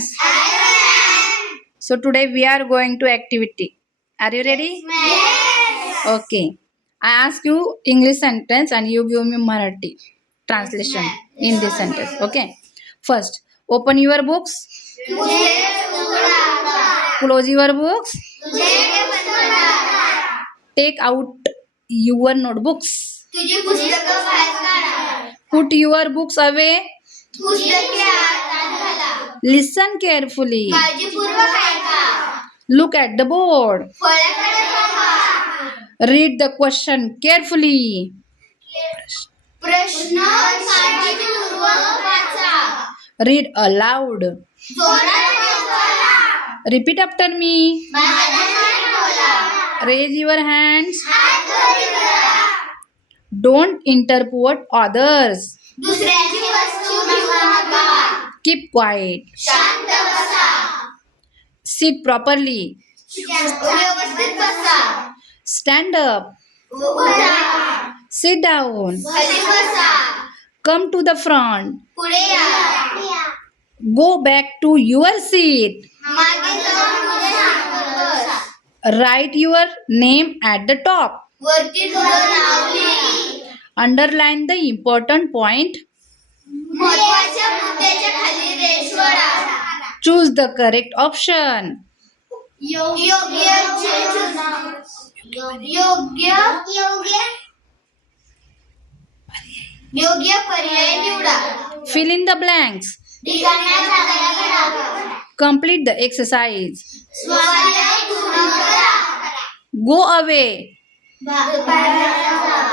students? So today we are going to activity. Are you ready? Yes. Okay. I ask you English sentence and you give me Marathi translation in this sentence. Okay. First, open your books. तुझे उघडा. Close your books. तुझे बंद करा. Take out your notebooks. तुझी पुस्तकं बाहेर काढा. Put your books away. पुस्तके आत घाला. Listen carefully. काळजीपूर्वक ऐका. Look at the board. फळ्याकडे पहा. Read the question carefully. प्रश्न काळजीपूर्वक वाचा. Read aloud. जोराने बोला. Repeat after me. माझ्याकडे बोला. Raise your hands. हात वरती करा. Don't interrupt others. दुसऱ्याची वस्तू घेऊ नका. Keep quiet. शांत बसा. Sit properly. व्यवस्थित बसा. Stand up. उभं राहा. Sit down. खाली बसा. Come to the front. पुढे या. Go back to your seat. मागे जाऊन तुझ्या जागेवर बस. Write your name at the top. वरती तुझं नाव लिही. Underline the important point. महत्त्वाच्या मुद्द्याच्या खाली रेष ओढा. Choose the correct option. योग्य पर्याय निवडा. Fill in the blanks. रिकाम्या जागा भरा. Complete the exercise. स्वाध्याय पूर्ण करा. Go away. बाहेर जा.